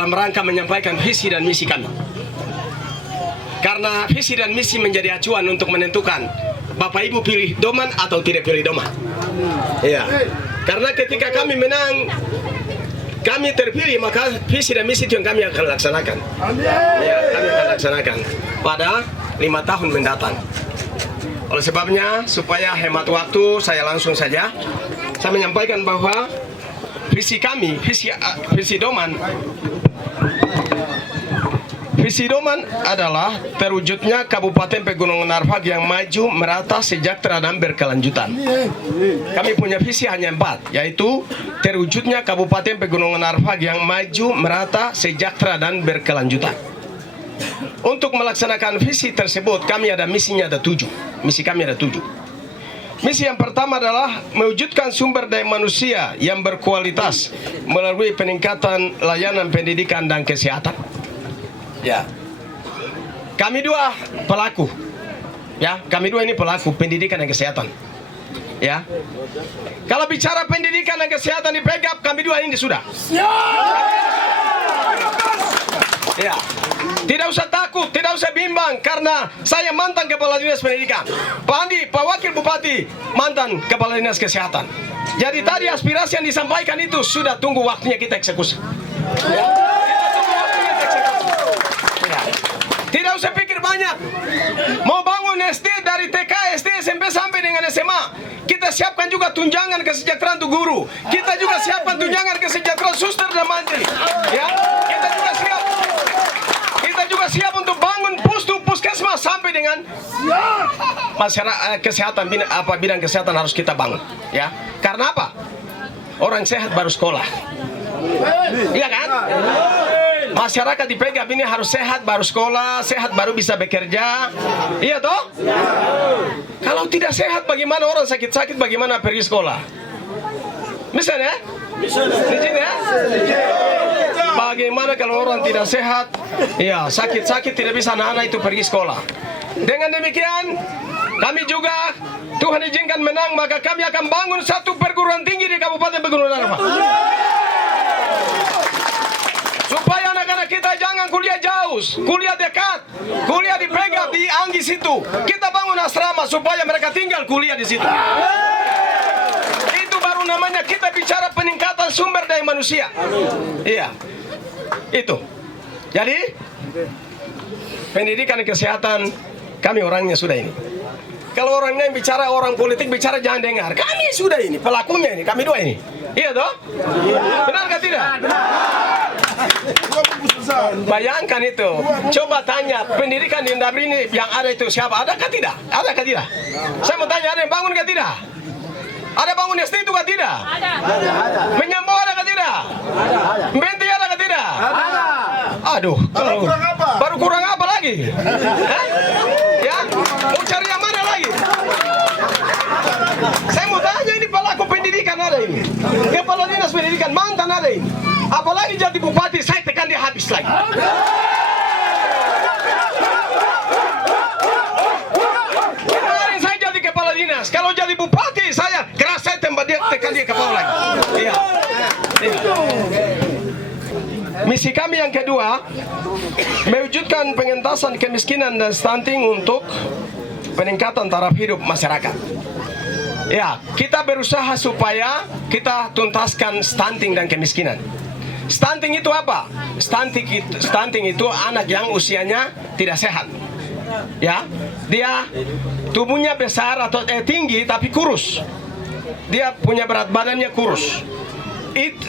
dalam rangka menyampaikan visi dan misi kami. Karena visi dan misi menjadi acuan untuk menentukan Bapak Ibu pilih Doman atau tidak pilih Doman. Iya. Karena ketika kami menang, kami terpilih, maka visi dan misi itu yang kami akan laksanakan. Ya, kami akan laksanakan pada 5 tahun mendatang. Oleh sebabnya, supaya hemat waktu, saya langsung saja saya menyampaikan bahwa visi kami, visi Doman adalah terwujudnya Kabupaten Pegunungan Arfak yang maju, merata, sejahtera, dan berkelanjutan. Kami punya visi hanya 4, yaitu terwujudnya Kabupaten Pegunungan Arfak yang maju, merata, sejahtera, dan berkelanjutan. Untuk melaksanakan visi tersebut, kami ada misinya ada 7. Misi kami ada 7. Misi yang pertama adalah mewujudkan sumber daya manusia yang berkualitas melalui peningkatan layanan pendidikan dan kesehatan. Ya, kami 2 pelaku. Ya, kami 2 ini pelaku pendidikan dan kesehatan. Ya, kalau bicara pendidikan dan kesehatan di Pegap, kami 2 ini sudah. Ya, tidak usah takut, tidak usah bimbang, karena saya mantan Kepala Dinas Pendidikan, Pak Andi, Pak Wakil Bupati, mantan Kepala Dinas Kesehatan. Jadi tadi aspirasi yang disampaikan itu sudah tunggu waktunya kita eksekusi. Ya. Tidak usah pikir banyak. Mau bangun SD dari TK, SD, SMP sampai dengan SMA. Kita siapkan juga tunjangan kesejahteraan untuk guru. Kita juga siapkan tunjangan kesejahteraan suster dan mantri. Ya, kita juga siap untuk bangun puskesmas sampai dengan masyarakat kesehatan, bidang kesehatan harus kita bangun. Ya, karena apa? Orang sehat baru sekolah. Iya kan? Masyarakat di Pegap ini harus sehat baru sekolah, sehat baru bisa bekerja. Iya toh? Kalau tidak sehat, bagaimana orang sakit-sakit, bagaimana pergi sekolah? Misalnya? Ya? Bagaimana kalau orang tidak sehat? Ya, sakit-sakit tidak bisa anak-anak itu pergi sekolah. Dengan demikian, kami juga Tuhan izinkan menang, maka kami akan bangun 1 perguruan tinggi di Kabupaten Pegunungan Arfak. Supaya anak-anak kita jangan kuliah jauh, kuliah dekat, kuliah di Pegap, di Anggis itu. Kita bangun asrama supaya mereka tinggal kuliah di situ. Itu baru namanya kita bicara peningkatan sumber daya manusia. Iya, itu. Jadi, pendidikan dan kesehatan, kami orangnya sudah ini. Kalau orang lain bicara, orang politik bicara, jangan dengar. Kami sudah ini, pelakunya ini, kami 2 ini. Iya toh? Benar nggak tidak? Bayangkan itu. Coba tanya, pendidikan di Indabri ini yang ada itu siapa? Adakah tidak? Adakah tidak? Saya mau tanya, ada yang bangun kah tidak? Ada bangun SD itu kah tidak? Ada. Menyambung ada kah tidak? Benti ada kah tidak? Ada. Aduh, baru kurang apa lagi? Ya, mau cari yang mana lagi? Saya mau tanya, ini pelaku pendidikan ada ini, Kepala Dinas Pendidikan mantan ada ini, apalagi jadi bupati, saya tekan dia habis lagi. Kemarin saya jadi kepala dinas, kalau jadi bupati saya keras, saya tembak dia, tekan dia kepala lagi. Iya. Misi kami yang kedua, mewujudkan pengentasan kemiskinan dan stunting untuk peningkatan taraf hidup masyarakat. Ya, kita berusaha supaya kita tuntaskan stunting dan kemiskinan. Stunting itu apa? Stunting itu anak yang usianya tidak sehat. Ya, dia tubuhnya besar atau tinggi tapi kurus. Dia punya berat badannya kurus.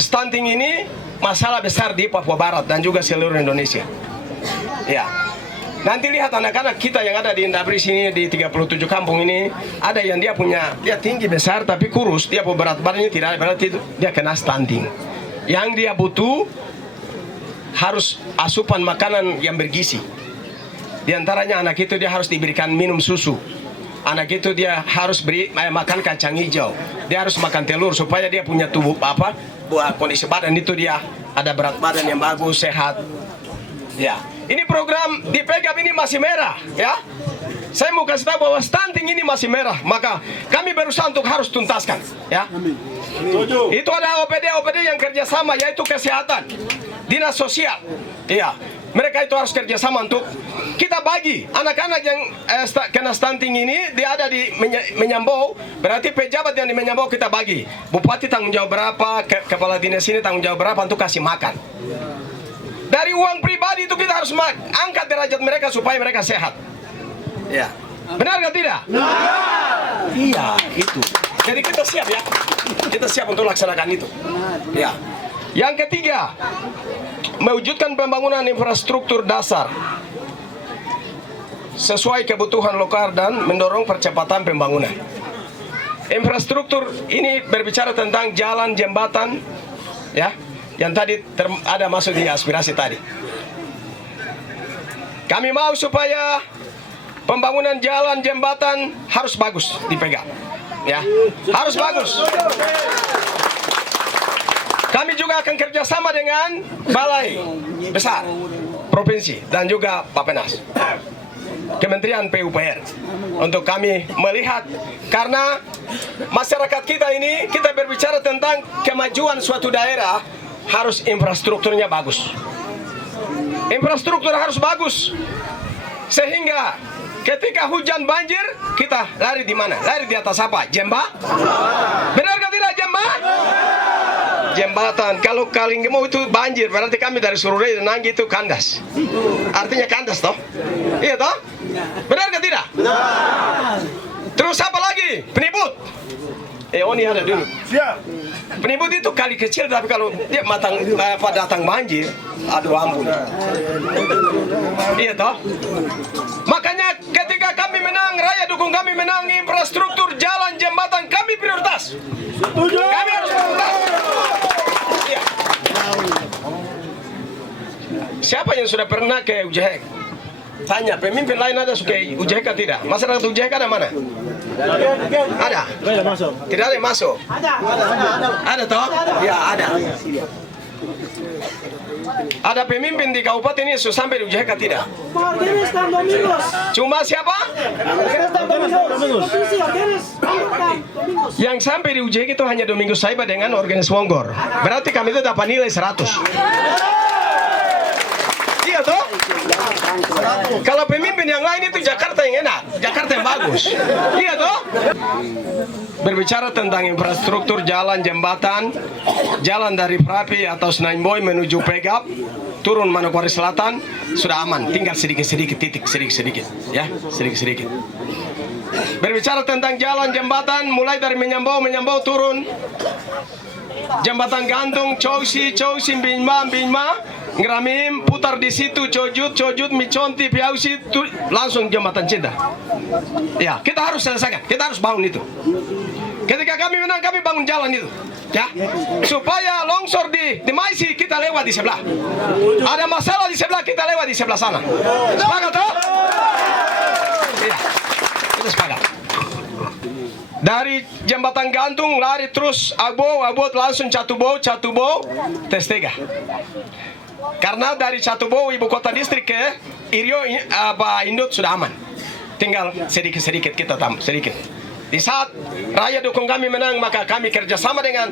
Stunting ini masalah besar di Papua Barat dan juga seluruh Indonesia. Ya. Nanti lihat anak-anak kita yang ada di Indabri sini, di 37 kampung ini, ada yang dia tinggi besar tapi kurus, dia berat badannya tidak ada, berarti itu dia kena stunting. Yang dia butuh harus asupan makanan yang bergizi. Di antaranya anak itu dia harus diberikan minum susu. Anak itu dia harus makan kacang hijau. Dia harus makan telur supaya dia punya tubuh kondisi badan itu dia ada berat badan yang bagus, sehat. Ya, ini program di Pegap ini masih merah, ya. Saya mau kasih tahu bahwa stunting ini masih merah, maka kami berusaha untuk harus tuntaskan, ya. Itu ada OPD yang kerjasama, yaitu kesehatan, dinas sosial. Iya, mereka itu harus kerjasama untuk kita bagi anak-anak yang kena stunting ini. Dia ada di Menyambau, berarti pejabat yang di Menyambau kita bagi. Bupati tanggung jawab berapa, kepala dinas ini tanggung jawab berapa untuk kasih makan. Dari uang pribadi itu kita harus angkat derajat mereka supaya mereka sehat. Ya, benar nggak tidak? Iya, itu. Jadi kita siap ya. Kita siap untuk laksanakan itu. Ya. Yang ketiga, mewujudkan pembangunan infrastruktur dasar sesuai kebutuhan lokal dan mendorong percepatan pembangunan. Infrastruktur ini berbicara tentang jalan, jembatan, ya, yang tadi ada masuk di aspirasi tadi. Kami mau supaya pembangunan jalan, jembatan harus bagus dipegang, ya, harus bagus. Kami juga akan kerjasama dengan balai besar provinsi dan juga Bappenas, Kementerian PUPR, untuk kami melihat, karena masyarakat kita ini, kita berbicara tentang kemajuan suatu daerah, harus infrastrukturnya bagus. Infrastruktur harus bagus sehingga ketika hujan banjir, kita lari di mana? Lari di atas apa? Benar gak tidak jembatan? Kalau Kalinggemo itu banjir, berarti kami dari Surulai dan Nanggi itu kandas. Artinya kandas toh? Iya toh? Benar gak tidak? Terus apa lagi? Penibut. Oni ada dulu. Siap. Penibut itu kali kecil, tapi kalau dia datang banjir, aduh ampun. Iya toh? Makanya ketika kami menang, rakyat dukung kami menang, infrastruktur jalan, jembatan kami prioritas. Kami harus prioritas. Iya. Siapa yang sudah pernah ke Ujehek? Tanya, pemimpin lain ada suka Ujehek atau tidak? Masyarakat Ujehek ada mana? Ada? Tidak ada yang masuk? Ada toh? Ya ada. Ada pemimpin di kabupaten ini sudah sampai di Ujehek atau tidak? Cuma siapa? Yang sampai di Ujehek itu hanya Domingus Saiba dengan Organis Wonggor. Berarti kami itu dapat nilai 100. Iya toh? Kalau pemimpin yang lain itu Jakarta yang enak, Jakarta yang bagus. Iya toh? Berbicara tentang infrastruktur jalan, jembatan, jalan dari Prapi atau Senayan Boy menuju Pegap, turun Manokwari Selatan sudah aman, tinggal sedikit-sedikit titik, sedikit-sedikit, ya, sedikit-sedikit. Berbicara tentang jalan, jembatan, mulai dari Menyambau turun Jembatan Gantung, Chowsi, Binma, Ngeramim, putar di situ, Cojut, Miconti, Piausi, langsung Jembatan Cinta. Ya, kita harus selesaikan, kita harus bangun itu. Ketika kami menang, kami bangun jalan itu, ya, supaya longsor di Maisi kita lewat di sebelah. Ada masalah di sebelah, kita lewat di sebelah sana. Sepakat toh? Iya, kita sepakat. Dari Jembatan Gantung lari terus Abo langsung Catubo, Testega. Karena dari Catubo ibu kota distrik ke Irio Indut sudah aman. Tinggal sedikit-sedikit kita sedikit. Di saat rakyat dukung kami menang, maka kami kerjasama dengan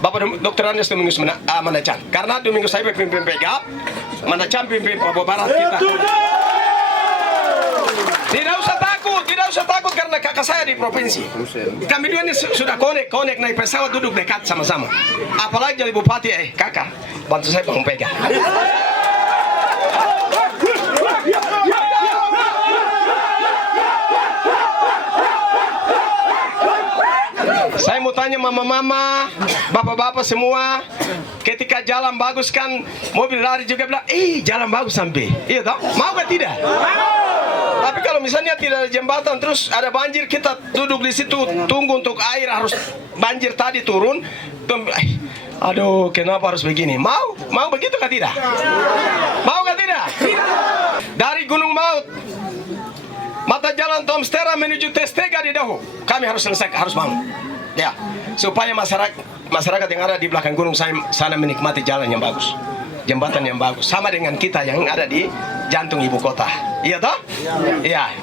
Bapak Dr. Andes Domingus Mandacan. Karena Domingus saya pimpin Pegap, Mandacan pimpin Papua Barat kita. Tidak usah takut karena kakak saya di provinsi. Kami dua ini sudah konek naik pesawat, duduk dekat sama-sama. Apalagi jadi bupati, kakak bantu saya bangun Pegap. Saya mau tanya mama-mama, bapak-bapak semua, ketika jalan bagus kan mobil lari juga bilang, jalan bagus sampai. Iya toh? Mau gak tidak? Tapi kalau misalnya tidak ada jembatan terus ada banjir, kita duduk di situ tunggu untuk air, harus banjir tadi turun. Aduh, kenapa harus begini? Mau begitu kah tidak? Mau gak tidak? Dari Gunung Maut, mata jalan Tomstera menuju Testega di Dahu, kami harus selesai, harus bangun. Ya, supaya masyarakat yang ada di belakang gunung sana menikmati jalan yang bagus, jembatan yang bagus, sama dengan kita yang ada di jantung ibu kota. Iya toh? Iya.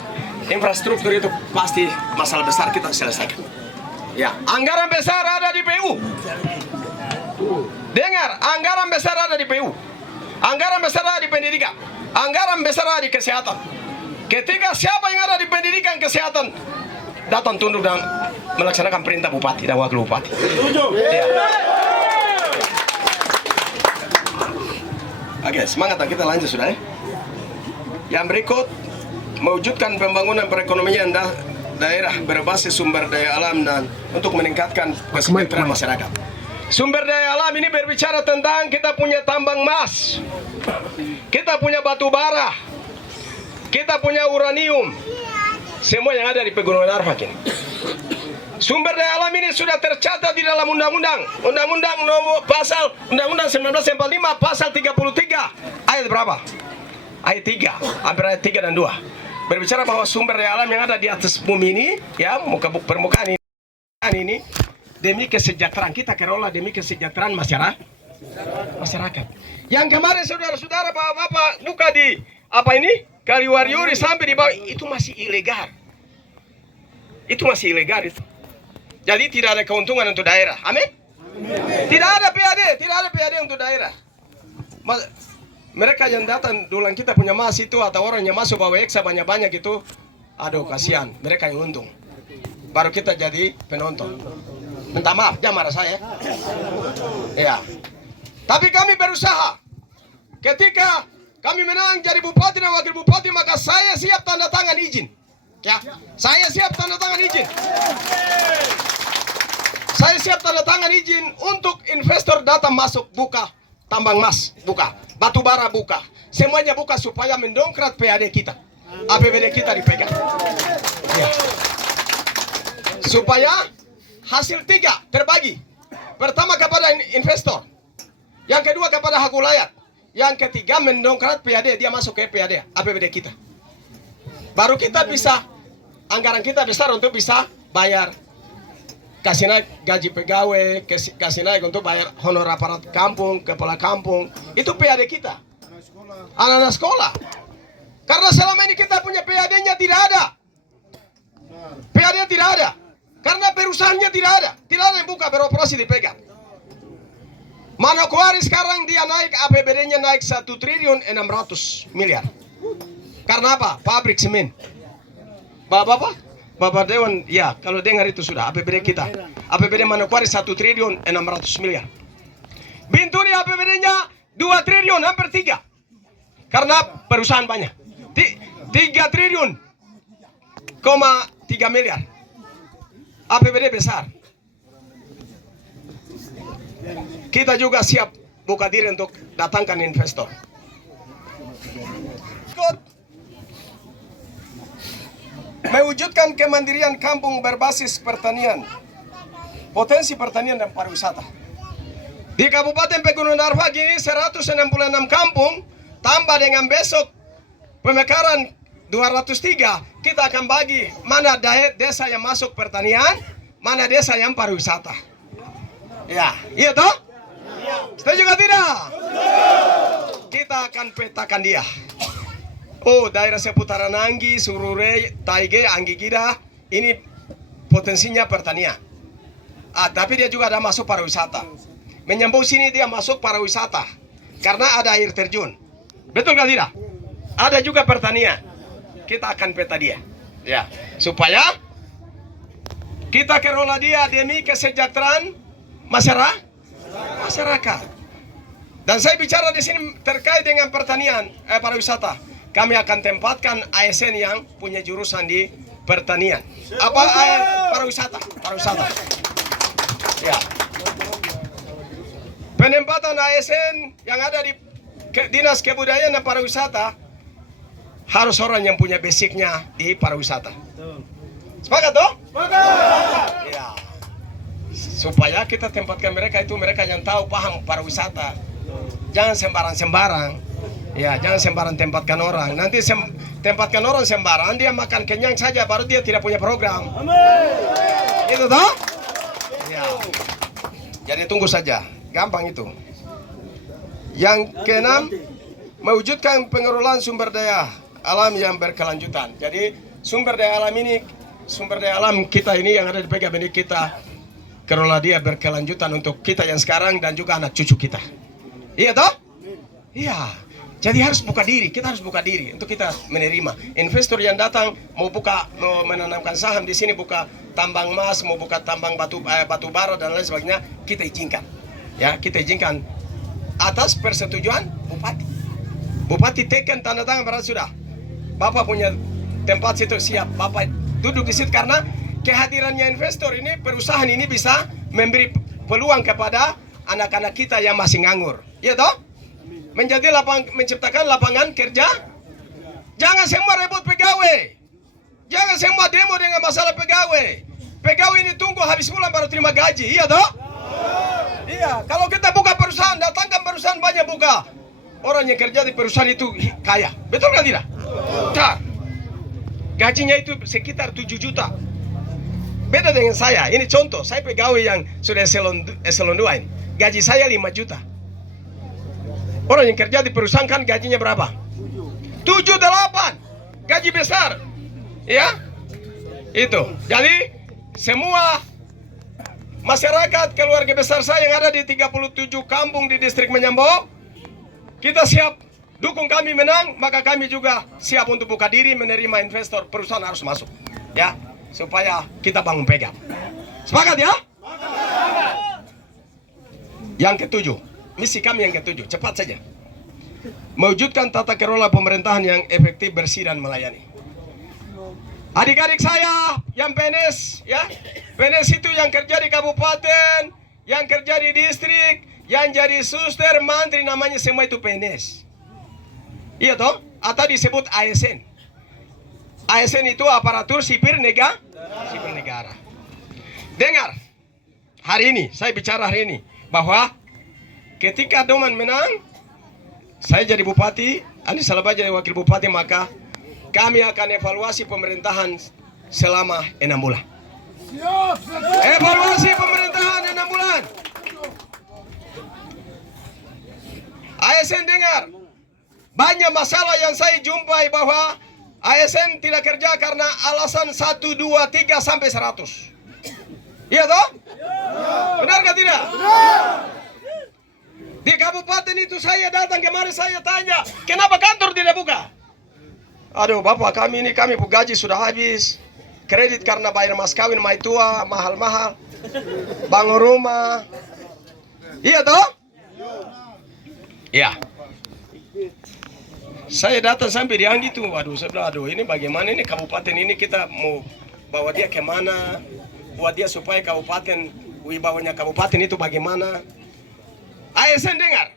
Infrastruktur itu pasti masalah besar kita selesaikan. Ya, anggaran besar ada di PU. Dengar, anggaran besar ada di PU. Anggaran besar ada di pendidikan. Anggaran besar ada di kesehatan. Ketika siapa yang ada di pendidikan kesehatan datang tunduk dan melaksanakan perintah bupati dan wakil bupati. Ya. Oke, semangat kita lanjut sudah ya. Yang berikut, mewujudkan pembangunan perekonomian daerah berbasis sumber daya alam dan untuk meningkatkan kesejahteraan masyarakat. Sumber daya alam ini berbicara tentang kita punya tambang emas, kita punya batu bara, kita punya uranium, semua yang ada di Pegunungan Arfak ini. Sumber daya alam ini sudah tercatat di dalam Undang-Undang nomor pasal Undang-Undang 1945 pasal 33 ayat berapa? Ayat 3, hampir ayat 3 dan 2. Berbicara bahwa sumber daya alam yang ada di atas bumi ini, ya, permukaan ini demi kesejahteraan kita kelola, demi kesejahteraan masyarakat. Yang kemarin saudara-saudara, bapak-bapak buka di apa ini? Kaliwariuri sampai di bawah itu masih ilegal. Itu masih ilegal itu. Jadi tidak ada keuntungan untuk daerah. Amin. Tidak ada PAD untuk daerah. Mereka yang datang dulang kita punya mas itu atau orang yang masuk bawa eksa banyak-banyak itu, aduh kasihan, mereka yang untung. Baru kita jadi penonton. Minta maaf, jangan marah saya. Ya. Tapi kami berusaha. Ketika kami menang jadi bupati dan wakil bupati, maka saya siap tanda tangan izin. Ya, saya siap tanda tangan izin. Saya siap tanda tangan izin untuk investor datang masuk, buka tambang emas, buka batu bara, buka semuanya, buka supaya mendongkrak PAD kita, APBD kita dipegang. Ya. Supaya hasil 3 terbagi. Pertama kepada investor, yang kedua kepada hak wilayah, yang ketiga mendongkrak PAD, dia masuk ke PAD, APBD kita. Baru kita bisa, anggaran kita besar untuk bisa bayar, kasih naik gaji pegawai, kasih naik untuk bayar honor aparat kampung, kepala kampung. Itu PAD kita, anak-anak sekolah. Karena selama ini kita punya PAD-nya tidak ada. PAD tidak ada. Karena perusahaannya tidak ada yang buka, beroperasi, dipegang. Manokwari sekarang dia naik, APBD-nya naik 1.600 miliar. Karena apa? Pabrik semen. Bapak Dewan, ya kalau dengar itu sudah APBD kita. APBD Manokwari 1.600 miliar. Bintuni APBD-nya 2 triliun, hampir 3. Karena perusahaan banyak. 3 triliun, 3 miliar. APBD besar. Kita juga siap buka diri untuk datangkan investor. Mewujudkan kemandirian kampung berbasis pertanian, potensi pertanian dan pariwisata. Di Kabupaten Pegunungan Arfak ini 166 kampung, tambah dengan besok pemekaran 203, kita akan bagi mana desa yang masuk pertanian, mana desa yang pariwisata. Ya, iya toh? Setuju juga tidak? Kita akan petakan dia. Oh, daerah seputaran Anggi, Surure, Taige, Anggi Gida, ini potensinya pertanian. Tapi dia juga ada masuk pariwisata. Menyambung sini dia masuk pariwisata karena ada air terjun. Betul kan tidak? Ada juga pertanian. Kita akan peta dia, ya, supaya kita kelola dia demi kesejahteraan masyarakat. Dan saya bicara di sini terkait dengan pertanian, pariwisata. Kami akan tempatkan ASN yang punya jurusan di pertanian. Pariwisata. Ya. Penempatan ASN yang ada di Dinas Kebudayaan dan Pariwisata harus orang yang punya basicnya di pariwisata. Sepakat toh? Sepakat. Ya. Supaya kita tempatkan mereka yang tahu, paham pariwisata. Jangan sembarang-sembarang. Ya, jangan sembarang tempatkan orang. Nanti tempatkan orang sembarang, dia makan kenyang saja, baru dia tidak punya program. Amin. Itu toh? Ya. Jadi tunggu saja, gampang itu. Yang keenam, mewujudkan pengelolaan sumber daya alam yang berkelanjutan. Jadi sumber daya alam ini sumber daya alam kita ini yang ada di PGB ini kita kelola dia berkelanjutan untuk kita yang sekarang dan juga anak cucu kita. Iya toh? Iya. Jadi harus buka diri, kita harus buka diri untuk kita menerima investor yang datang mau menanamkan saham di sini, buka tambang emas, mau buka tambang batu bara dan lain sebagainya, kita izinkan. Ya, kita izinkan atas persetujuan bupati. Bupati tekan tanda tangan berarti sudah. Bapak punya tempat situ siap, Bapak duduk di situ karena kehadirannya investor ini, perusahaan ini bisa memberi peluang kepada anak-anak kita yang masih nganggur. Iya toh? Menciptakan lapangan kerja. Jangan semua rebut pegawai. Jangan semua demo dengan masalah pegawai. Pegawai ini tunggu habis bulan baru terima gaji. Iya toh? Iya. Kalau kita buka perusahaan, datangkan perusahaan banyak buka. Orang yang kerja di perusahaan itu kaya. Betul nggak tidak? Nah, gajinya itu sekitar 7 juta. Beda dengan saya. Ini contoh. Saya pegawai yang sudah eselon 2 ini. Gaji saya 5 juta. Orang yang kerja di perusahaan kan gajinya berapa? 7-8. Gaji besar. Ya? Itu. Jadi semua masyarakat keluarga besar saya yang ada di 37 kampung di distrik Menyambo, kita siap dukung kami menang, maka kami juga siap untuk buka diri menerima investor. Perusahaan harus masuk. Ya, supaya kita bangun pegang. Sepakat ya? Yang ketujuh, misi kami yang ketujuh, cepat saja. Mewujudkan tata kelola pemerintahan yang efektif, bersih dan melayani. Adik-adik saya yang PNS, ya, PNS itu yang kerja di kabupaten, yang kerja di distrik, yang jadi suster, mantri, namanya semua itu PNS. Iya toh? Atau disebut ASN. ASN itu aparatur sipil negara. Dengar, hari ini, saya bicara hari ini, bahwa ketika Doman menang, saya jadi bupati, Andi Salaba jadi wakil bupati, maka kami akan evaluasi pemerintahan selama 6 bulan. Evaluasi pemerintahan 6 bulan. ASN dengar, banyak masalah yang saya jumpai bahwa ASN tidak kerja karena alasan 1, 2, 3 sampai 100. Iya toh? Benar nggak tidak? Di kabupaten itu saya datang kemarin, saya tanya, kenapa kantor tidak buka? Aduh Bapak, kami gaji sudah habis. Kredit karena bayar mas kawin, mai tua, mahal-mahal. Bangun rumah. Iya toh? Iya. Saya datang sampai di Anggi tuh, waduh, saya bilang, aduh ini bagaimana ini kabupaten ini, kita mau bawa dia kemana? Buat dia supaya kabupaten, wibawanya kabupaten itu bagaimana? ASN dengar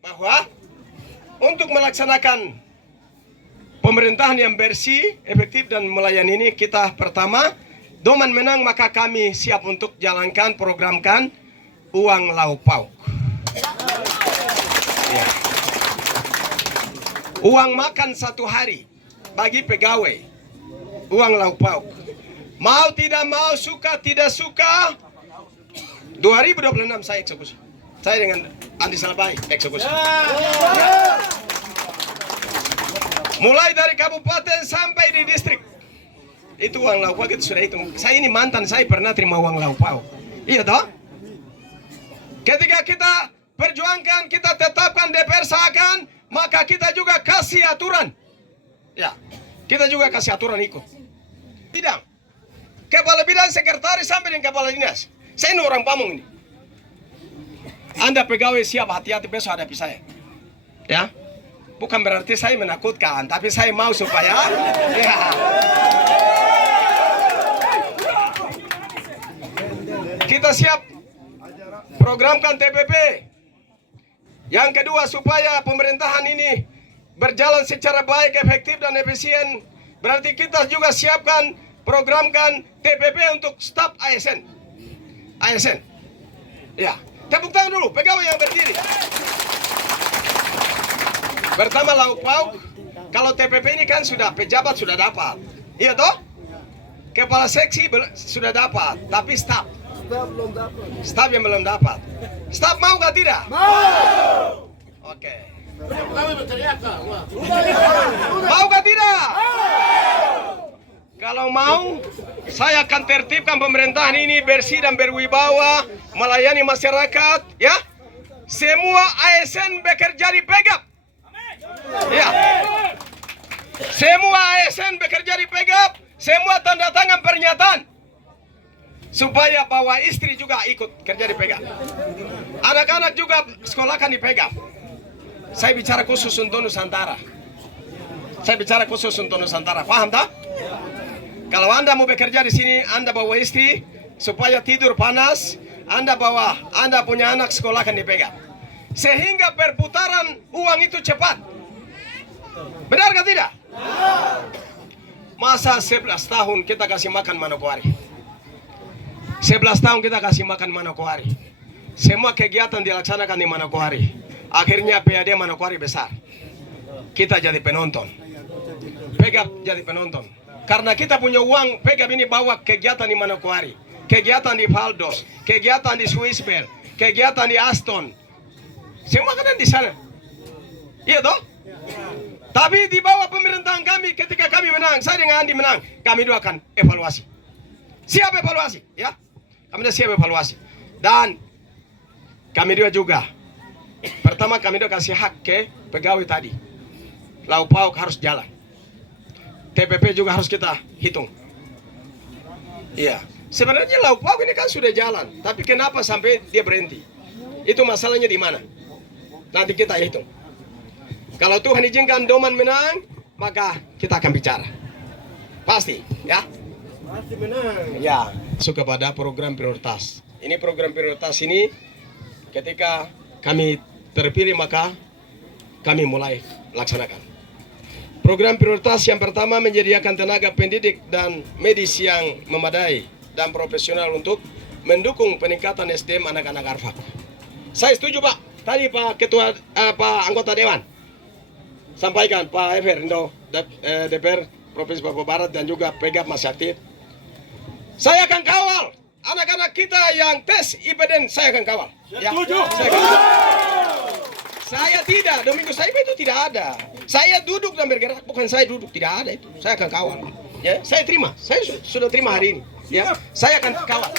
bahwa untuk melaksanakan pemerintahan yang bersih, efektif dan melayani ini, kita pertama, Doman menang maka kami siap untuk jalankan, programkan uang lauk pauk. Ya. Uang makan 1 hari bagi pegawai, uang lauk pauk. Mau tidak mau, suka tidak suka, 2026 saya eksekusi. Saya dengan Andi Salaba eksekusi. Mulai dari kabupaten sampai di distrik. Itu uang lauk pauk itu sudah hitung. Saya ini mantan, saya pernah terima uang lauk pauk. Iya toh? Ketika kita perjuangkan, kita tetapkan DPR sahkan, maka kita juga kasih aturan. Ya, kita juga kasih aturan ikut. Bidang. Kepala bidang, sekretaris sampai dengan kepala dinas. Saya ini orang Pamong ini. Anda pegawai siap, hati-hati besok hadapi saya. Ya. Bukan berarti saya menakutkan, tapi saya mau supaya ya. Kita siap programkan TPP. Yang kedua, supaya pemerintahan ini berjalan secara baik, efektif dan efisien, berarti kita juga siapkan, programkan TPP untuk staf ASN. ASN. Ya, tepuk tangan dulu pegawai yang berdiri. Pertama lauk pauk, kalau TPP ini kan sudah pejabat sudah dapat, iya toh? Kepala seksi sudah dapat, tapi staf belum dapat. Staf yang belum dapat. Staf mau gak tidak? Mau. Oke. Mau gak tidak? Kalau mau, saya akan tertibkan pemerintahan ini bersih dan berwibawa, melayani masyarakat, ya. Semua ASN bekerja di Pegap. Ya. Semua ASN bekerja di Pegap, semua tanda tangan pernyataan. Supaya bawa istri juga ikut kerja di Pegap. Anak-anak juga sekolahkan di Pegap. Saya bicara khusus untuk Nusantara. Saya bicara khusus untuk Nusantara. Paham tak? Kalau Anda mau bekerja di sini, Anda bawa istri supaya tidur panas. Anda punya anak sekolahkan di Pegap. Sehingga perputaran uang itu cepat. Benar atau tidak? Masa 11 tahun kita kasih makan Manokwari? 11 tahun kita kasih makan Manokwari. Semua kegiatan dilaksanakan di Manokwari. Akhirnya PAD Manokwari besar. Kita jadi penonton. Pegap jadi penonton. Karena kita punya uang, Pegap ini bawa kegiatan di Manokwari, kegiatan di Valdos, kegiatan di Swissberg, kegiatan di Aston. Semua kan di sana. Iya toh? Tapi di bawah pemerintahan kami, ketika kami menang, saya dengan Andi menang, kami dua akan evaluasi. Siap evaluasi, ya? Kami sudah siap evaluasi. Dan kami dua juga. Pertama kami dua kasih hak ke pegawai tadi. Lauk pauk harus jalan. TPP juga harus kita hitung. Iya. Sebenarnya lauk pauk ini kan sudah jalan. Tapi kenapa sampai dia berhenti? Itu masalahnya di mana? Nanti kita hitung. Kalau Tuhan izinkan Doman menang, maka kita akan bicara. Pasti, ya? Pasti menang. Ya, masuk kepada program prioritas. Ini program prioritas ini ketika kami terpilih maka kami mulai laksanakan. Program prioritas yang pertama menyediakan tenaga pendidik dan medis yang memadai dan profesional untuk mendukung peningkatan SDM anak-anak Arfak. Saya setuju Pak. Tadi Pak Ketua Pak Anggota Dewan sampaikan Pak Everndo DPR Provinsi Papua Barat dan juga Pegap masih aktif. Saya akan kawal anak-anak kita yang tes IPDN, saya akan kawal. Ya, saya tidak, Domingo Saib itu tidak ada. Saya duduk dan bergerak, bukan saya duduk, tidak ada itu. Saya akan kawal. Ya, saya terima, saya sudah terima hari ini. Ya, saya akan kawal.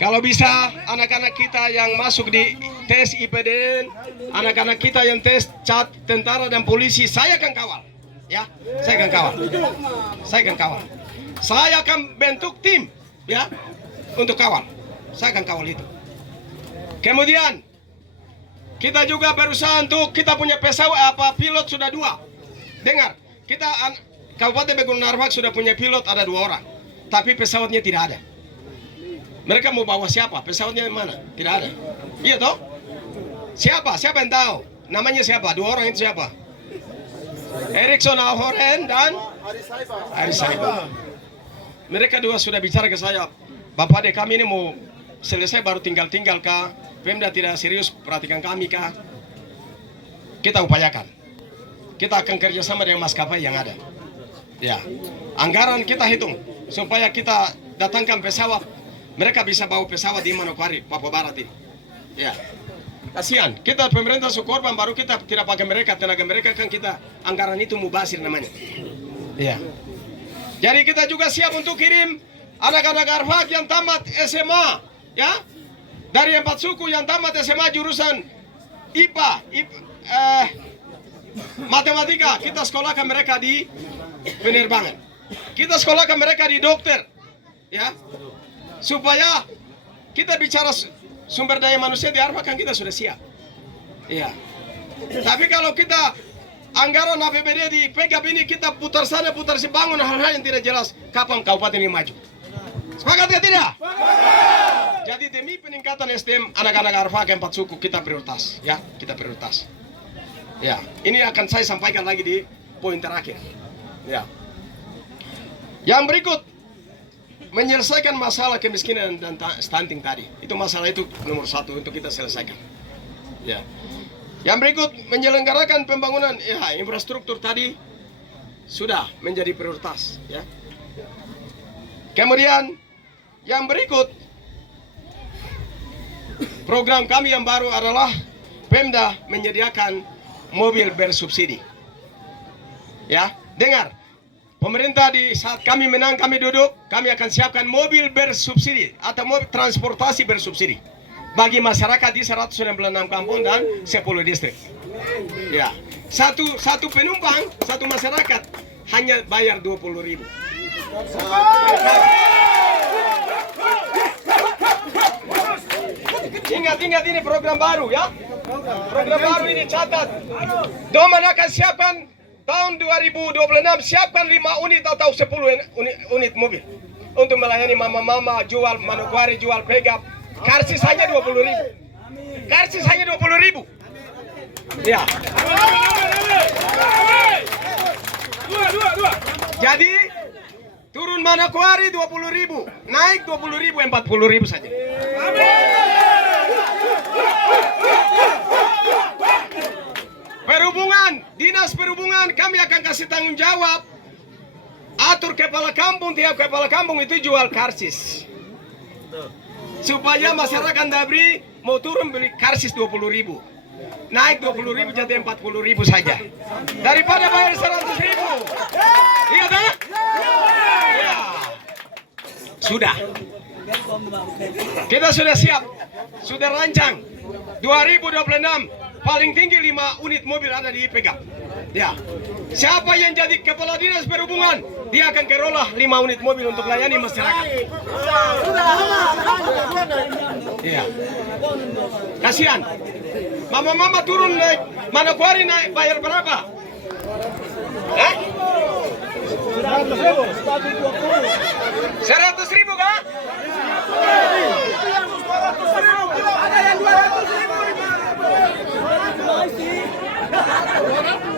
Kalau bisa anak-anak kita yang masuk di tes IPDN, anak-anak kita yang tes cat tentara dan polisi, saya akan kawal. Ya, saya akan kawal. Saya akan kawal. Saya akan bentuk tim, ya, untuk kawal. Saya akan kawal itu. Kemudian kita juga berusaha untuk kita punya pesawat pilot sudah 2. Dengar, kita Kabupaten Pegunungan Arfak sudah punya pilot ada 2 orang, tapi pesawatnya tidak ada. Mereka mau bawa siapa? Pesawatnya mana? Tidak ada. Iya toh? Siapa? Siapa yang tahu? Namanya siapa? 2 orang itu siapa? Erikson Ahoren dan Aris Saiba. Mereka 2 sudah bicara ke saya, Bapak deh kami ini mau selesai baru tinggal-tinggal kah? Pemda tidak serius perhatikan kami kah? Kita upayakan. Kita akan kerjasama dengan maskapai yang ada. Ya, anggaran kita hitung supaya kita datangkan pesawat. Mereka bisa bawa pesawat di Manokwari, Papua Barat ini. Ya, kasihan. Kita pemerintah Sukorban baru kita tidak pakai mereka, tenaga mereka kan kita anggaran itu mubazir namanya. Ya. Jadi kita juga siap untuk kirim anak-anak Arfak yang tamat SMA, ya, dari 4 suku yang tamat SMA jurusan IPA, matematika, kita sekolahkan mereka di penerbangan. Kita sekolahkan mereka di dokter, ya. Supaya kita bicara sumber daya manusia di Arfak kan kita sudah siap. Iya. Tapi kalau kita anggaran APBD di Pegap ini kita putar sana putar sini bangun hal-hal yang tidak jelas, kapan kabupaten ini maju? Sepakat ya tidak? Jadi demi peningkatan SDM anak-anak Arfak 4 suku kita prioritas, ya, kita prioritas. Ya, ini akan saya sampaikan lagi di poin terakhir. Ya. Yang berikut menyelesaikan masalah kemiskinan dan stunting tadi. Itu masalah itu nomor 1 untuk kita selesaikan. Ya. Yang berikut menyelenggarakan pembangunan infrastruktur tadi sudah menjadi prioritas, ya. Kemudian yang berikut program kami yang baru adalah Pemda menyediakan mobil bersubsidi. Ya, dengar. Pemerintah di saat kami menang, kami duduk, kami akan siapkan mobil bersubsidi atau mobil transportasi bersubsidi bagi masyarakat di 196 kampung dan 10 distrik. Ya, satu penumpang, satu masyarakat hanya bayar 20.000. Ingat ini program baru ya. Program baru ini catat. Doman akan siapkan tahun 2026 siapkan 5 unit atau 10 unit mobil untuk melayani mama-mama jual Manokwari, jual pegap. Karsis hanya 20.000. Karsis hanya 20.000. Ya. Jadi turun Manokwari 20.000, naik 20.000, 40.000 saja. Perhubungan, dinas perhubungan kami akan kasih tanggung jawab. Atur kepala kampung, tiap kepala kampung itu jual karsis. Supaya masyarakat Dabri mau turun beli karsis 20.000. Naik 20.000 jadi 40.000 saja. Daripada bayar 100.000. Iya tak? Ya. Sudah. Kita sudah siap. Sudah rancang. 2026 paling tinggi 5 unit mobil ada di IPK. Ya. Siapa yang jadi kepala dinas perhubungan, dia akan kelola 5 unit mobil untuk melayani masyarakat. Iya. Kasihan. Mama-mama turun naik Manokwari naik bayar berapa? 100.000 kah?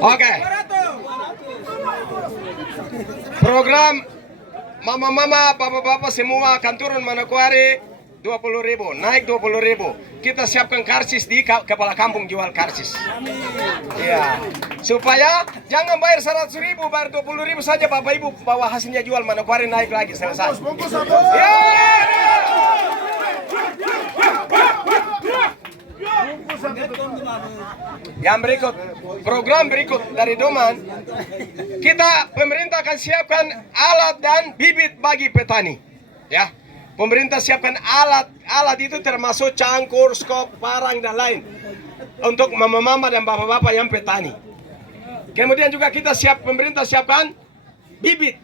Oke. Program mama-mama, bapak-bapak semua akan turun Manokwari 20.000, naik 20.000. Kita siapkan karsis di kepala kampung jual karsis. Iya. Supaya jangan bayar 100.000, bayar 20.000 saja bapak ibu bawa hasilnya jual Manokwari naik lagi selesai. Ya. Yang berikut, program berikut dari Doman, kita pemerintah akan siapkan alat dan bibit bagi petani. Ya, pemerintah siapkan alat itu termasuk cangkur, skop, parang dan lain untuk mama-mama dan bapak-bapak yang petani. Kemudian juga kita pemerintah siapkan bibit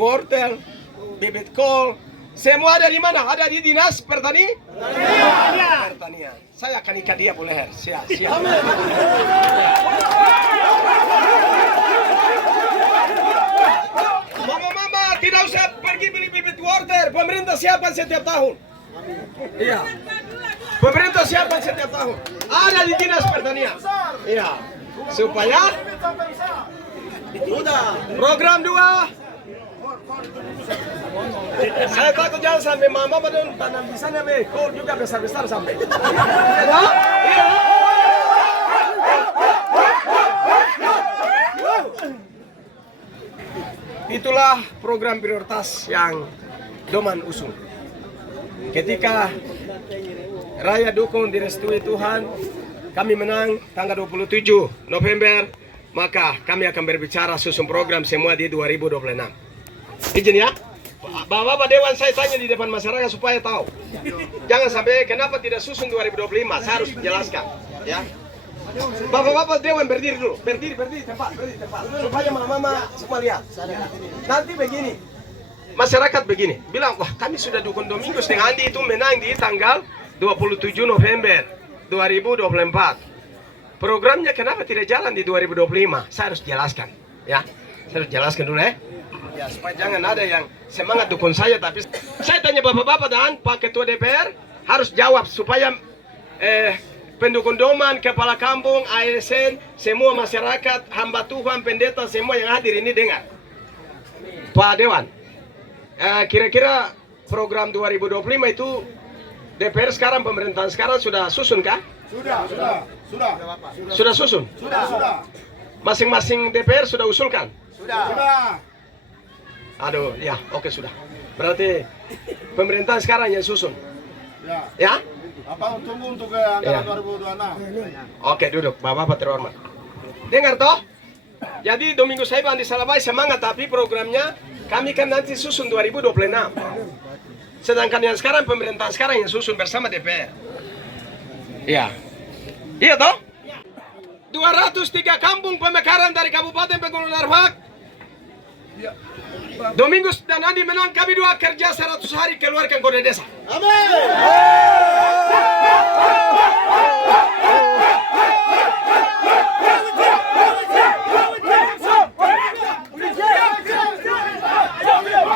wortel, bibit kol. Semua ada di mana? Ada di dinas pertanian. Saya akan ikat dia boleh leher. Siap. Mama-mama tidak usah pergi beli bibit wortel. Pemerintah siapkan setiap tahun. Iya. Pemerintah siapkan setiap tahun. Ada di dinas pertanian. Iya. Supaya program 2. Saya takut jangan sampai mama dan tanam di sana kol juga besar-besar sampai. Ya? Itulah program prioritas yang Doman usung. Ketika rakyat dukung direstui Tuhan, kami menang tanggal 27 November, maka kami akan berbicara susun program semua di 2026. Izin ya, Bapak Dewan saya tanya di depan masyarakat supaya tahu. Jangan sampai kenapa tidak susun 2025, saya harus menjelaskan. Ya, Bapak Dewan berdiri dulu, berdiri tempat, supaya mama-mama semua lihat. Nanti begini, masyarakat begini, bilang wah kami sudah dukung Domingos dengan Andi itu menang di tanggal 27 November 2024. Programnya kenapa tidak jalan di 2025? Saya harus jelaskan, ya. Saya harus jelaskan dulu ya. Ya, supaya jangan ada yang semangat dukung saya, tapi saya tanya bapak-bapak dan Pak Ketua DPR harus jawab supaya pendukung Doman, kepala kampung, ASN, semua masyarakat, hamba Tuhan, pendeta, semua yang hadir ini dengar. Pak Dewan, kira-kira program 2025 itu DPR sekarang, pemerintahan sekarang sudah susun kah? Sudah susun? Sudah. Masing-masing DPR sudah usulkan? Sudah. Aduh, ya, oke sudah. Berarti pemerintahan sekarang yang susun. Ya? Apa tunggu untuk anggaran 2026? Oke, duduk, Bapak terhormat. Dengar toh? Jadi Domingo Saiban di Salabai semangat, tapi programnya kami kan nanti susun 2026. Sedangkan yang sekarang pemerintahan sekarang yang susun bersama DPR. Iya. Iya toh? 203 kampung pemekaran dari Kabupaten Pegunungan Arfak. Domingus dan Andi menang, kami dua kerja 100 hari keluarkan kode desa. Amin.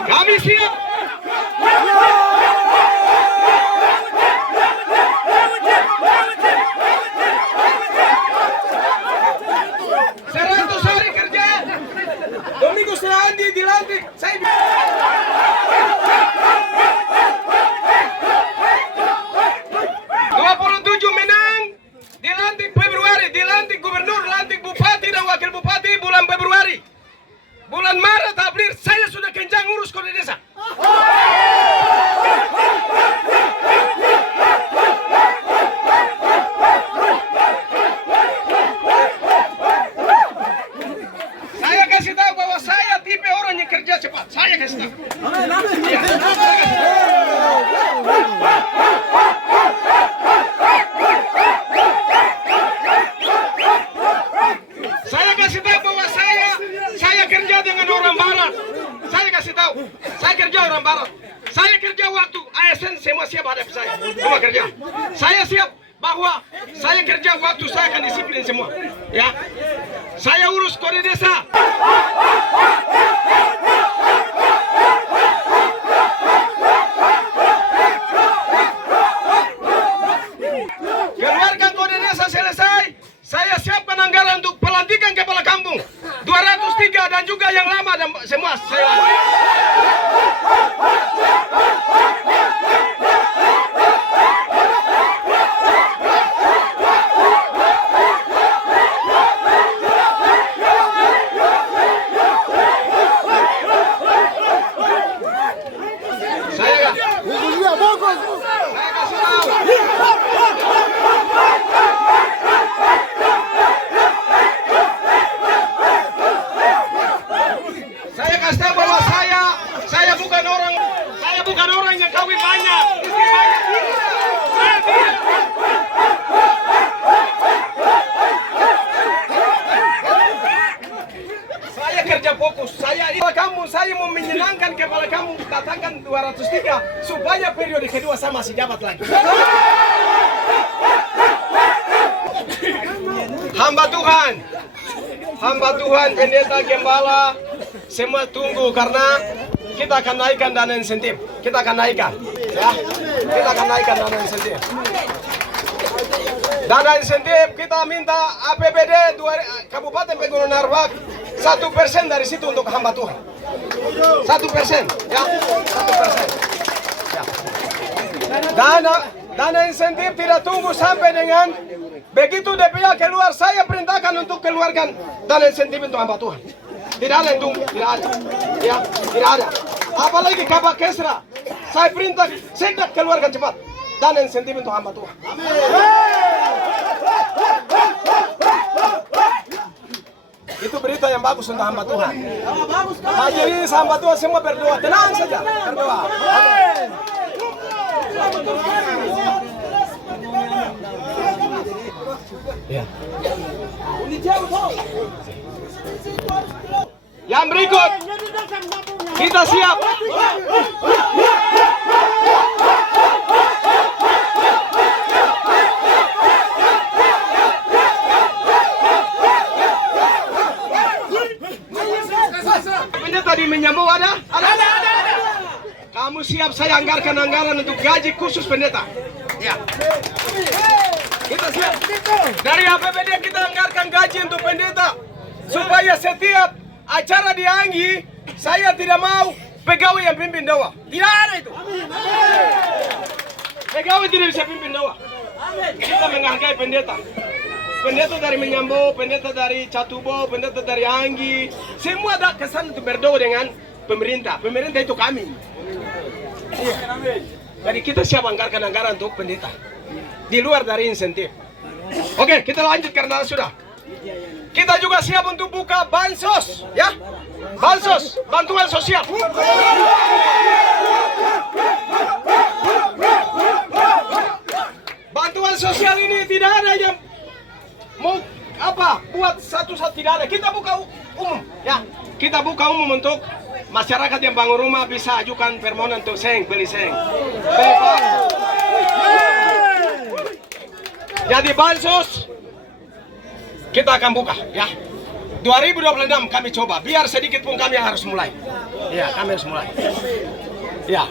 Kami siap. Domingo dan Andi dilantik. Saya 27 menang, dilantik Februari, dilantik gubernur, dilantik bupati dan wakil bupati bulan Februari. Bulan Maret, April, saya sudah kencang urus kode desa. Saya kasih tahu bahwa saya tipe orang yang kerja cepat. Saya kasih tahu. Ya. Saya kasih tahu bahwa saya kerja dengan orang barat. Saya kasih tahu, saya kerja orang barat. Saya kerja waktu ASN semua siap hadapi saya. Semua kerja. Saya siap bahwa saya kerja waktu saya akan disiplin semua. Ya. Saya urus kode desa. Keluarkan kode desa selesai. Saya siapkan anggaran untuk pelantikan kepala kampung 203 dan juga yang lama dan semua saya. Saya kasih tahu bahwa saya bukan orang yang kawin banyak, istri banyak. Saya tidak. Saya kerja fokus. Saya mau menyenangkan kepala kamu, katakan 203 supaya periode kedua saya masih jabat lagi. Hamba Tuhan, pendeta, gembala, semua tunggu karena kita akan naikkan dana insentif. Kita akan naikkan, ya. Kita akan naikkan dana insentif. Dana insentif kita minta APBD Kabupaten Pegunungan Arfak 1% dari situ untuk hamba Tuhan. 1%, ya. 1%. Ya. Dana insentif tidak tunggu sampai dengan begitu DPA keluar, saya perintahkan untuk keluarkan dana insentif untuk hamba Tuhan. Tidak ada yang tunggu, tidak ada. Ya, tidak ada. Apalagi Kabak Kesra, saya perintah segera keluarkan cepat dana insentif untuk hamba Tuhan. Itu berita yang bagus untuk hamba Tuhan. Majelis hamba Tuhan semua berdoa, tenang saja, berdoa. Ya. Yang berikut, kita siap. Pendeta tadi menyambung ada? Kamu siap saya anggarkan anggaran untuk gaji khusus pendeta? Ya. Kita siap. Dari APBD kita anggarkan gaji untuk pendeta supaya setiap acara di Anggi saya tidak mau pegawai yang pimpin doa. Tidak ada itu. Pegawai tidak bisa pimpin doa. Kita menghargai pendeta. Pendeta dari Menyambo, pendeta dari Catubo, pendeta dari Anggi, semua ada kesan untuk berdoa dengan pemerintah. Pemerintah itu kami. Iya. Jadi kita siap anggarkan anggaran untuk pendeta. di luar dari insentif. Oke, kita lanjut karena sudah. Kita juga siap untuk buka bansos, ya. Bansos, bantuan sosial. Bantuan sosial ini tidak ada yang mau buat satu-satu, tidak ada. Kita buka umum, ya. Kita buka umum untuk masyarakat yang bangun rumah bisa ajukan permohonan untuk beli seng. Jadi bansos kita akan buka, ya. 2026 kami coba, biar sedikit pun kami harus mulai. Ya, kami harus mulai. Ya.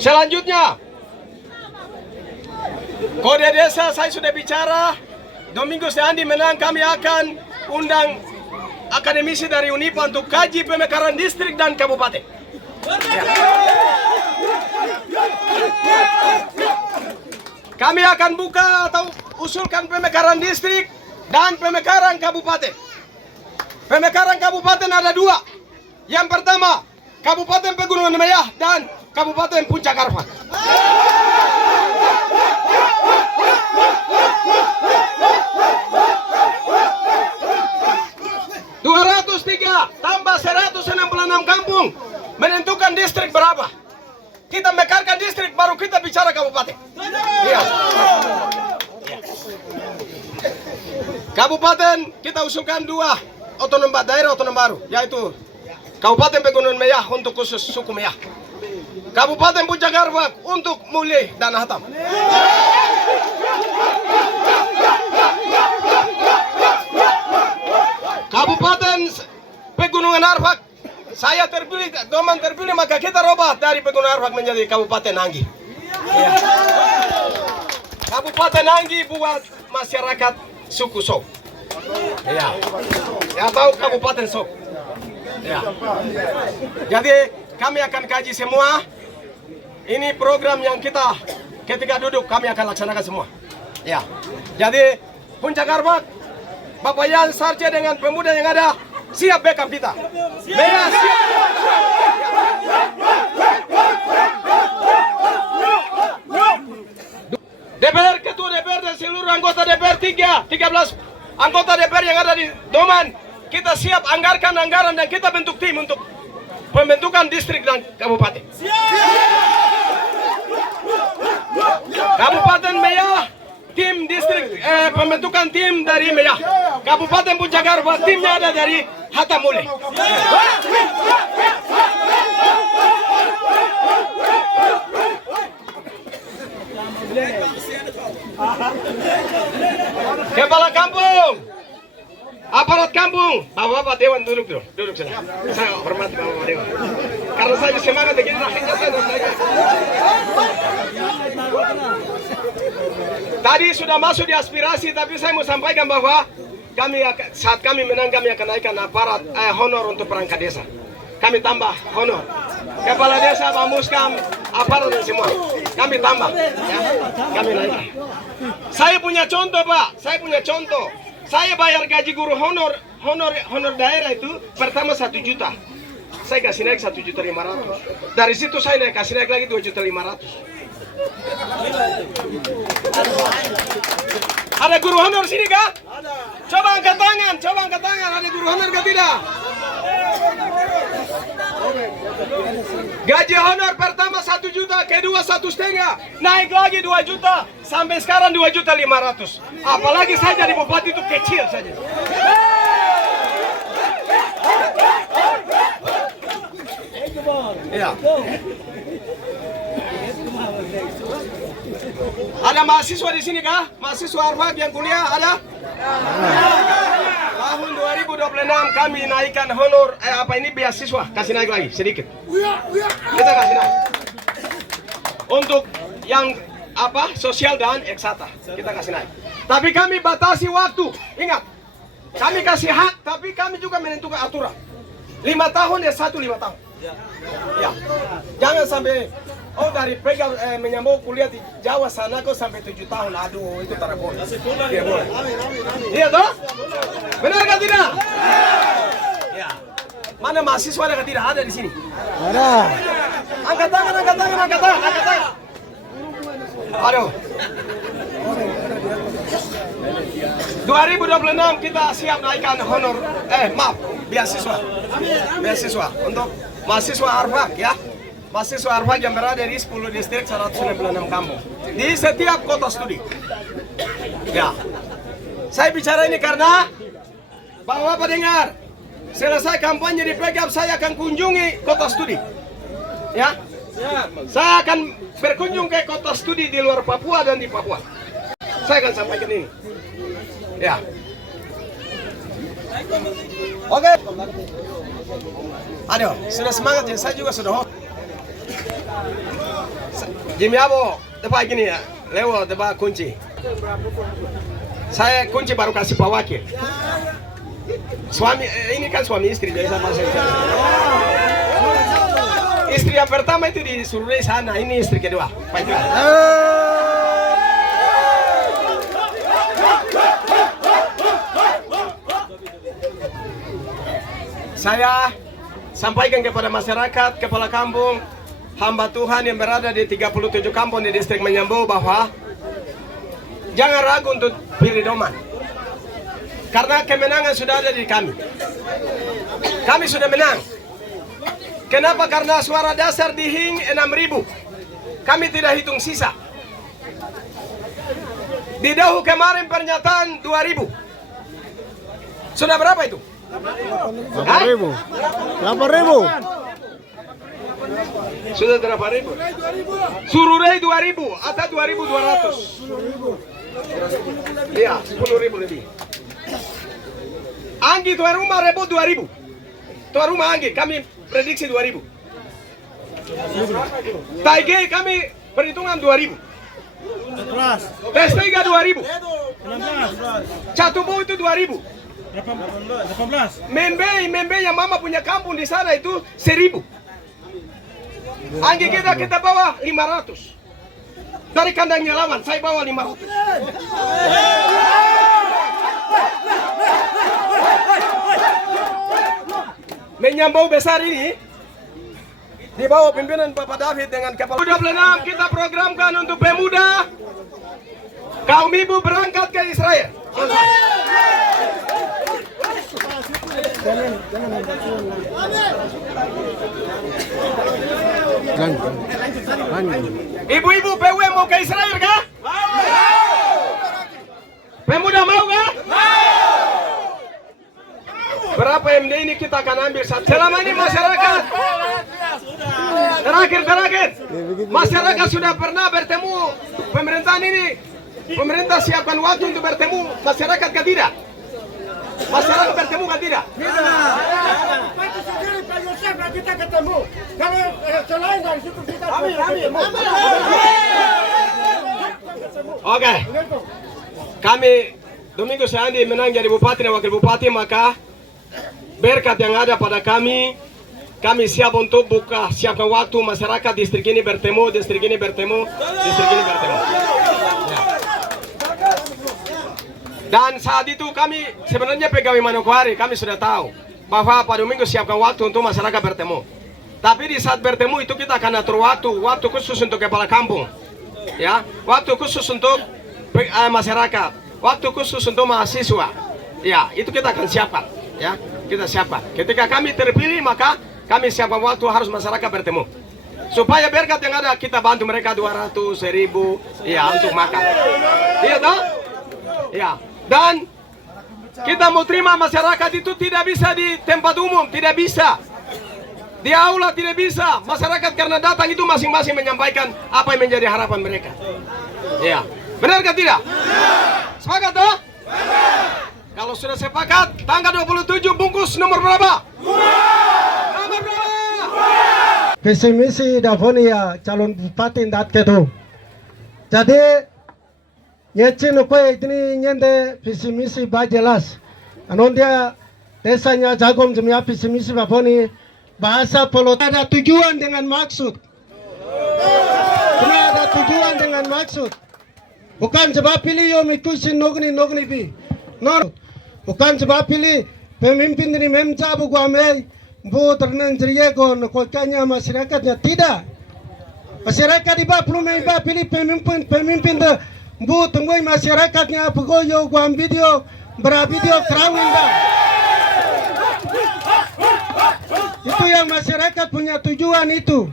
Selanjutnya, kode desa saya sudah bicara. Domingo Andi menang, kami akan undang akademisi dari Unipa untuk kaji pemekaran distrik dan kabupaten. Ya. Kami akan buka atau usulkan pemekaran distrik dan pemekaran kabupaten. Pemekaran kabupaten ada 2. Yang pertama, Kabupaten Pegunungan Meyah dan Kabupaten Puncak Arfak. Tambah 166 kampung menentukan distrik berapa. Kita mekarkan distrik baru kita bicara kabupaten. Iya. Kabupaten kita usulkan 2 daerah otonom baru, yaitu Kabupaten Pegunungan Meyah untuk khusus suku Meyah, Kabupaten Puncak Arfak untuk Muli dan Hatam. Kabupaten Pegunungan Arfak, saya terpilih, Doman terpilih, maka kita robah dari Pegunungan Arfak menjadi Kabupaten Anggi. Ya. Kabupaten Anggi buat masyarakat suku Sok. Ya. Ya, tahu Kabupaten Sok. Ya. Jadi kami akan kaji semua. Ini program yang kita ketika duduk kami akan laksanakan semua. Ya. Jadi Puncak Arfak, Bapak Yan Sarce dengan pemuda yang ada siap backup kita. Siap. DPR, Ketua DPR dan seluruh anggota DPR 13 anggota DPR yang ada di Doman, kita siap anggarkan anggaran dan kita bentuk tim untuk pembentukan distrik dan kabupaten. Kabupaten Meyah, tim distrik, pembentukan tim dari Meyah. Kabupaten Puncak Arfak, timnya ada dari Hatam Mule. Kepala kampung, aparat kampung, bapak-bapak dewan duduk sana. Saya hormati bapak dewan. Karena saya semangat begini, tadi sudah masuk di aspirasi, tapi saya mau sampaikan bahwa saat kami menang, kami akan naikkan aparat honor untuk perangkat desa. Kami tambah honor. Kepala desa, Bamuskam, aparat dan semua. Kami tambah. Ya. Kami naikkan. Saya punya contoh, Pak. Saya punya contoh. Saya bayar gaji guru honor daerah itu pertama 1 juta. Saya kasih naik 1.500.000. Dari situ saya kasih naik lagi 2.500.000. Ada guru honor sini kah? Coba angkat tangan. Ada guru honor kah tidak? Gaji honor pertama 1 juta, kedua 1,5, naik lagi 2 juta, sampai sekarang 2.500.000. Apalagi saya jadi bupati itu kecil saja. Ya. Ada mahasiswa di sini kah? Mahasiswa Arfak yang kuliah ada? Tahun 2026 kami naikkan honor beasiswa, kasih naik lagi sedikit. Kita kasih naik. Untuk yang sosial dan eksata kita kasih naik. Tapi kami batasi waktu. Ingat, kami kasih hak, tapi kami juga menentukan aturan. 5 tahun ya 5 tahun. Ya. Jangan sampai dari menyambung kuliah di Jawa sana kok sampai 7 tahun. Aduh, itu tak boleh. Tidak boleh. Iya toh? Benar kan tidak? Ya. Mana mahasiswa ada tidak ada di sini? Ada. Angkat tangan. Aduh. ...2026 kita siap naikkan honor, beasiswa untuk mahasiswa Arfak ya. Mahasiswa Arfak yang berada di 10 distrik 196 kampung di setiap kota studi. Ya, saya bicara ini karena bahwa pendengar, selesai kampanye di Pegap saya akan kunjungi kota studi. Ya, saya akan berkunjung ke kota studi di luar Papua dan di Papua. Saya akan sampaikan ini. Ya. Oke. Aduh, sudah semangat ya. Saya juga sudah hot. Jimmy Abo, depan gini ya. Lewat depan kunci. Saya kunci baru kasih Pak Wakil. Suami, ini kan suami istri jadi sama saya. Istri yang pertama itu di Surulai sana, ini istri kedua. Pak Jual. Saya sampaikan kepada masyarakat, kepala kampung, hamba Tuhan yang berada di 37 kampung di distrik Menyambu bahwa jangan ragu untuk pilih Doman. Karena kemenangan sudah ada di kami. Kami sudah menang. Kenapa? Karena suara dasar di HING 6.000. Kami tidak hitung sisa. Di Dahu kemarin pernyataan 2.000. Sudah berapa itu? 8.000. 8.000. Sudah berapa ribu? Surulai 2.000 atau 2.200. Iya, 10.000 lebih. Anggi tuan rumah rebut 2.000. Tuan rumah Anggi kami prediksi 2.000. Taige kami perhitungan 2.000. Testiga 2.000. Catubo itu 2.000. 18. Membe yang mama punya kampung di sana itu 1.000. Anggi kita bawa 500. Dari kandangnya lawan saya bawa 500. Menyambau besar ini di bawah pimpinan Bapak David dengan kepala 26 kita programkan untuk pemuda kaum ibu berangkat ke Israel. Ibu-ibu PW mau ke Israel kah? Pemuda mau kah? Berapa MD ini kita akan ambil selama ini masyarakat. Terakhir masyarakat sudah pernah bertemu pemerintahan ini. Pemerintah siapkan waktu untuk bertemu masyarakat kah tidak? Masyarakat bertemu kan tidak? Itu sendiri Pak Yosef kita ketemu. Kalau selain dari situ kita Oke. Kami Domingo Sandi menang jadi bupati dan wakil bupati, maka berkat yang ada pada kami siap untuk siapkan waktu masyarakat distrik ini bertemu, distrik ini bertemu. Ya. Dan saat itu kami sebenarnya pegawai Manokwari, kami sudah tahu bahwa Pak Domingo siapkan waktu untuk masyarakat bertemu. Tapi di saat bertemu itu kita akan atur waktu khusus untuk kepala kampung, ya, waktu khusus untuk masyarakat, waktu khusus untuk mahasiswa, ya, itu kita akan siapkan, ya, kita siapkan. Ketika kami terpilih maka kami siapkan waktu harus masyarakat bertemu, supaya berkat yang ada kita bantu mereka 200, 1.000, ya, untuk makan, iya toh, ya. Dan kita mau terima masyarakat itu tidak bisa di tempat umum, tidak bisa di aula, tidak bisa. Masyarakat karena datang itu masing-masing menyampaikan apa yang menjadi harapan mereka. Ya, benar kan tidak? Sepakat toh? Kalau sudah sepakat, tanggal 27 bungkus nomor berapa? Nomor berapa? Visi misi Davoni ya calon bupati dat ketu. Jadi nyecin kue ini nyende visi misi ba jelas. Anon dia desanya jagom jemia visi misi Davoni bahasa politik ada tujuan dengan maksud. Ini ada tujuan dengan maksud. Bukan sebab pilih yo mikusin nogni bi. No, bukan sebab pilih pemimpin ini memcabu gua mei bu ternan ceria kon kokanya masyarakatnya tidak. Masyarakat iba belum iba pilih pemimpin de bu tunggu masyarakatnya pegoyo guam video video kerawing dah. Itu yang masyarakat punya tujuan itu.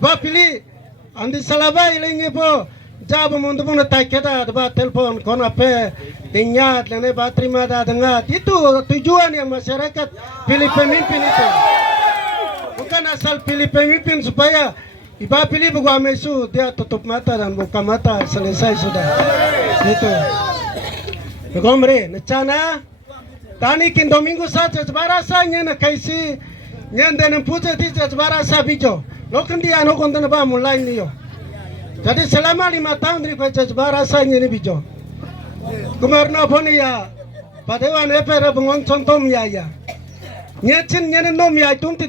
Ba pilih andi salabai lengi po jab mundu pun tak kita ba telepon kon apa dinyat lene ba terima dah dengar. Itu tujuan yang masyarakat pilih pemimpin itu. Bukan asal pilih pemimpin supaya iba pilih buku amesu dia tutup mata dan buka mata selesai sudah. Itu. Begomre, necana tani kin domingo saja barasa nyana kaisi nyanda nem puja ti barasa bijo. Lokan dia no konten ba mulai niyo. Jadi selama 5 tahun dari baca barasa nyani bijo. Kumarna poni ya padewan epera bengong contom ya ya. Nyecin nyane nom ya tum ti